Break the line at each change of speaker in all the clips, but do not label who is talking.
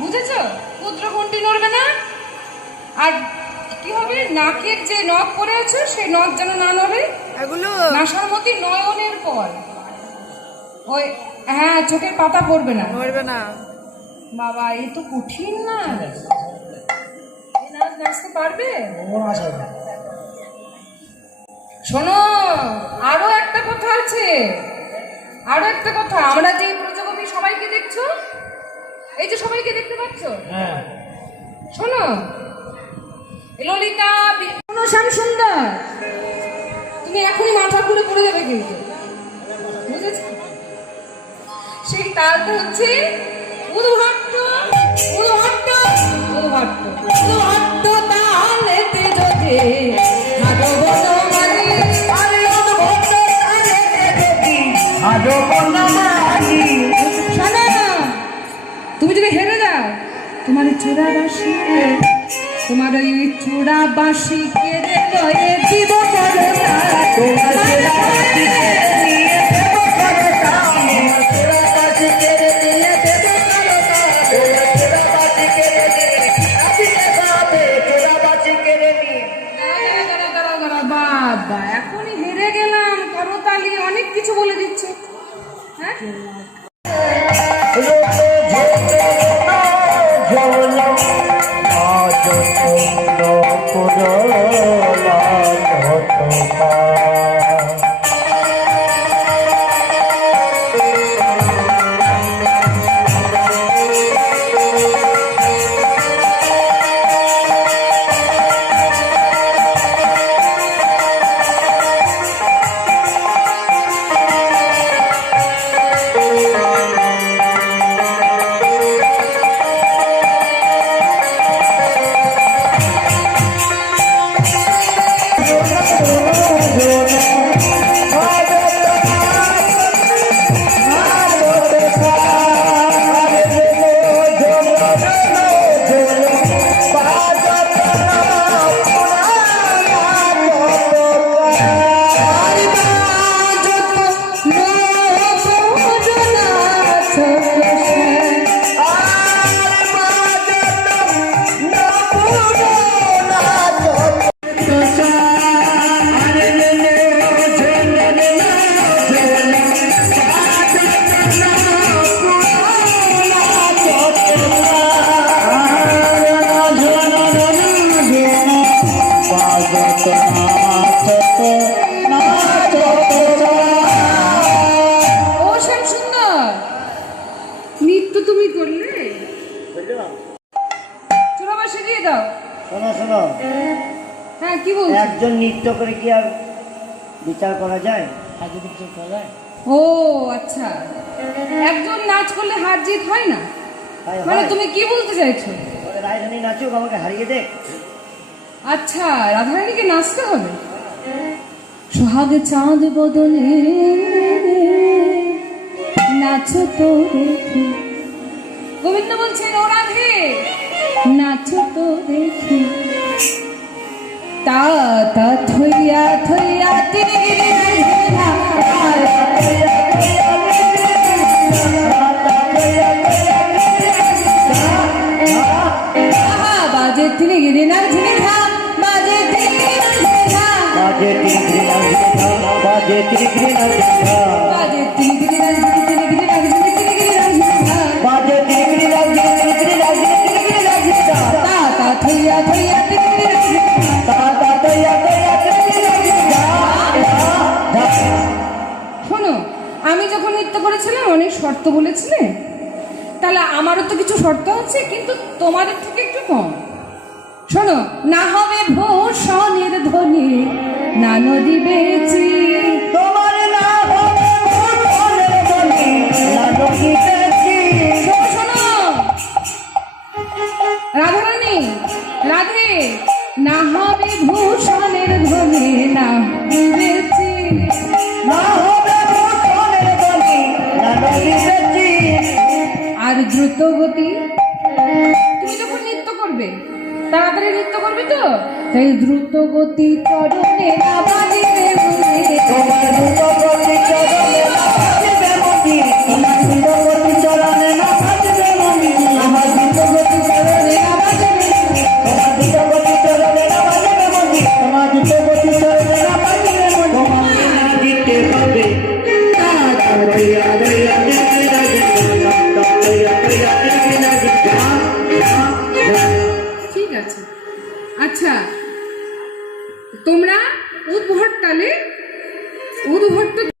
বুঝেছ? পুত্র ঘন্টি নড়বে না? আর কি হবে? নাকের যে নখ পড়ে আছে সেই নখ যেন না নড়ে?
এগুলো
নাসার মতি নয়নের পর। ওই হ্যাঁ চোখের পাতা পড়বে না।
পড়বে না।
বাবা এ তো কঠিন না। নাচতে পারবে? ও আশা শোনো আরও একটা কথা আছে। আরও একটা কথা আমরা যে প্রজাপতি সবাইকে দেখছ? এই যে সবাইকে দেখতে পাচ্ছ?
হ্যাঁ।
শোনো। ললিতা শ্যাম সুন্দর তুমি এখনই মাথা ঘুরে পড়ে যাবে কিন্তু। বুঝেছ? সেই তালটা হচ্ছে উদুহট্ট উদুহট্ট উদুহট্ট। উদুহট্ট তালেতে যদি তোমার চূড়া বাসি তোমার ওই চূড়া বাসি কেড়ে লয়ে
তোমার
বাবা এখনই হেরে গেলাম। করতালি অনেক কিছু বলে দিচ্ছ। হ্যাঁ?
ঝোলো আজ তোমরা শোনো।
হ্যাঁ কি বলছো?
একজন নৃত্য করে কি আর বিচার করা যায়? আগে বিচার করা যায়?
ও আচ্ছা। একজন নাচ করলে হার জিত হয় না? মানে তুমি কি বলতে চাইছো?
রাজধানী নাচুক আমাকে হারিয়ে দেখ
আচ্ছা রাধারানীকে নাচতে হবে? সোহাগ চাঁদ বদলে নাচো তো দেখি। গোবিন্দ বলছেন ও রাধে নাচো তো দেখি। তা তা থইয়া থইয়া তিরিগিরি বাজে তিনি গিরি না ঝিনি বাজে তিনি
বাজে টিগরি নাচা বাজে টিগরি
বাজে তিনি গিরি না ঝিনি তিনি গিরি না শোনো, আমি যখন নৃত্য করেছিলাম, অনেক শর্ত বলেছিলে। তাহলে আমারও তো কিছু শর্ত আছে, কিন্তু তোমাদের থেকে একটু কম। শোনো, না হবে ভূষণের ধ্বনি, না নদী বেচি।
তোমার না হবে মনের বলি না নদীতে না হবে ভূষণের না
আর দ্রুত গতি? তুমি যখন নৃত্য করবে, তাড়াতাড়ি নৃত্য করবে তো? তাই দ্রুত গতি চরণে আছে আচ্ছা তোমরা উদ্ভট তালে উদ্ভট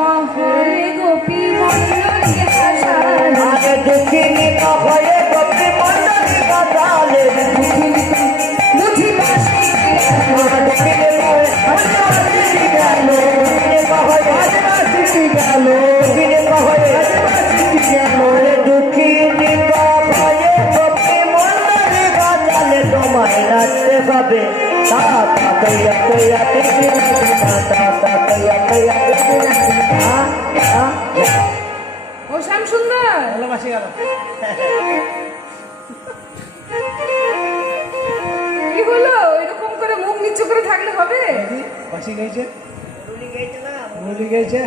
কহরে গোপী মন্ডলী হাসালে
দুঃখিনী কহরে গোপী মন্ডলী
হাসালে দুঃখিনী কহরে গোপী মন্ডলী হাসালে
তোমায় রাখতে হবে। ও শ্যাম সুন্দর কি হলো? এরকম করে মুখ নিচু করে থাকলে হবে?
বাসি গেছে? মুরলি গেছে?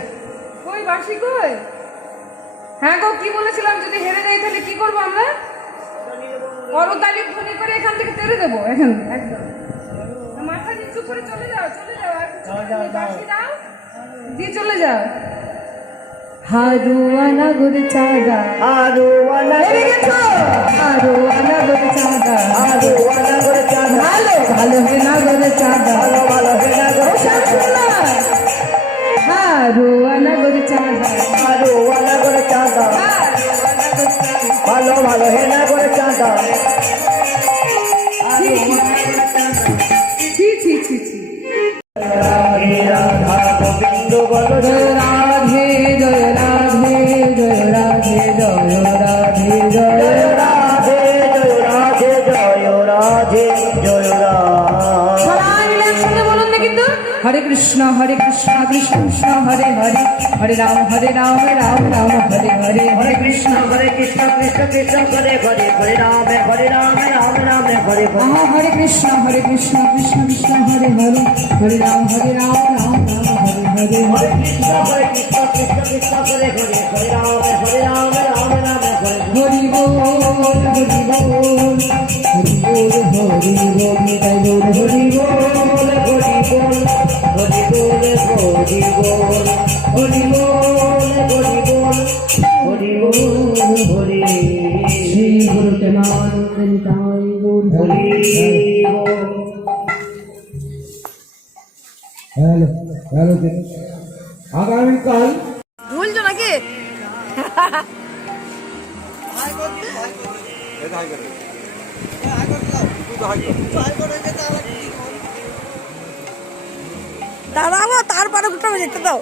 কই বাসি কই? হ্যাঁ গো কি বলেছিলাম যদি হেরে যাই তাহলে কি করব আমরা? করতালি ধ্বনি করে এখান থেকে তেড়ে দেবো এখন। একদম। করে চলে যাও চলে যাও আর বাসি দাও। দিয়ে চলে যাও। হারুয়ানা গুরু চাঁদা।
হারুয়ানা
হারুয়ানা গুরু চাঁদা।
হারুয়ানা গুরু চাঁদা।
ভালো ভালো হে না চাঁদা।
हरे कृष्णा हरे कृष्णा
कृष्ण कृष्ण हरे
हरे। हरे राम हरे
राम राम राम
हरे हरे। हरे कृष्ण हरे
कृष्ण कृष्ण कृष्ण हरे
हरे। हरे राम हरे
राम राम राम हरे हरे। हरे कृष्ण हरे कृष्ण
कृष्ण कृष्ण हरे हरे। हरे राम हरे राम
राम राम हरे हरे। हाँ, हरे कृष्ण हरे कृष्ण कृष्ण कृष्ण हरे हरे। हरे राम हरे राम राम राम हरे हरि बोल
हरि बोल हरि बोल हरि बोल हरि बोल। হরি
বল হরি বল হরি বল হরি বল হরি শ্রী গুরু প্রেমানন্দ নিতাই গৌর
হরি বল
হ্যালো হ্যালো আগামীকাল
ভুলছো নাকি দাঁড়াবো, তারপরে উঠে যেতে দাও।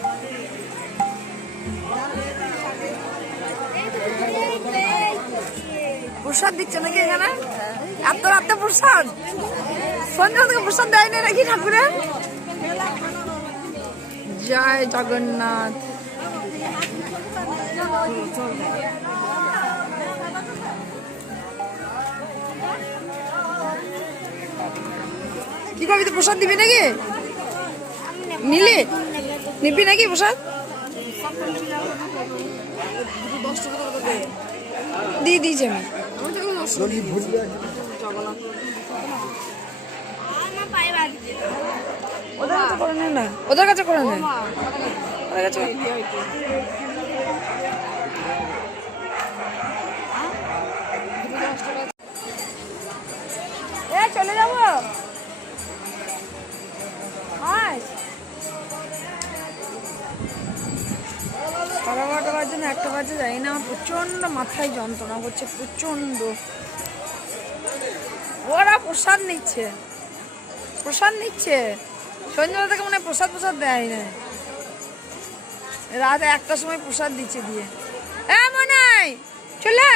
প্রসাদ দিচ্ছে নাকি এখানে? এত রাতে প্রসাদ? সন্ধ্যা থেকে প্রসাদ দেয়নি নাকি ঠাকুরে? জয় জগন্নাথ। কি করবি, তুই প্রসাদ দিবি নাকি? নিলি? নিবি নাকি প্রসাদ? দিয়ে দিয়েছি আমি। ওদের কাছে করে নেয় না। ওদের কাছে করে নেয় ওদের কাছে মাথায় যন্ত্রণা করছে, প্রচণ্ড। ওরা প্রসাদ নিচ্ছে। প্রসাদ নিচ্ছে। সৈন্যরা থেকে মনে প্রসাদ প্রসাদ দেয় না রাত একটার সময় প্রসাদ দিচ্ছে দিয়ে। হ্যাঁ মনে হয়। চলে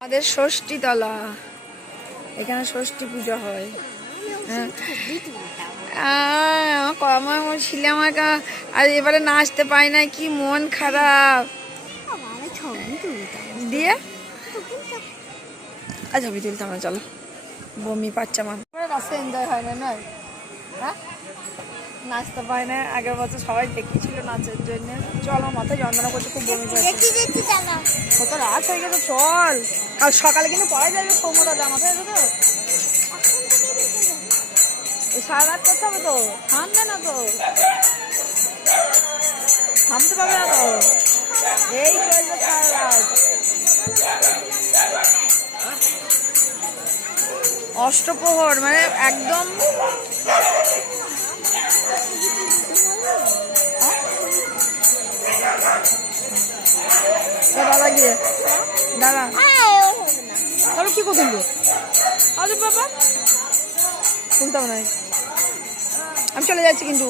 আমাদের ষষ্ঠী তলা। এখানে ষষ্ঠী পুজো হয়। হ্যাঁ। আমার আমার ছিলে আমাকে আর এবারে নাচতে পাই না কি মন খারাপ। দিয়ে? আচ্ছা ছবি তুলতাম না চলো। বমি পাচ্ছে আমার। এনজয় হয় না, নয়? হ্যাঁ? নাচতে পায় না আগের বছর সবাই দেখিয়েছিল নাচের জন্য। চলো মাথায় যন্ত্রণা করছে খুব বমি পাচ্ছে কত রাত হয়ে গেছে চল। কাল সকালে কিন্তু পড়া যাবে সৌম্যটা জামা থাকবে তো সারা রাত করতে হবে তো থামবে না তো। থামতে পারবে না তো। এই চলবে সারা রাত। অষ্টপ্রহর মানে একদম দাদা গিয়ে দাদা। তাহলে কি করতে আজ বাবা শুনতাম না আমি চলে যাচ্ছি কিন্তু।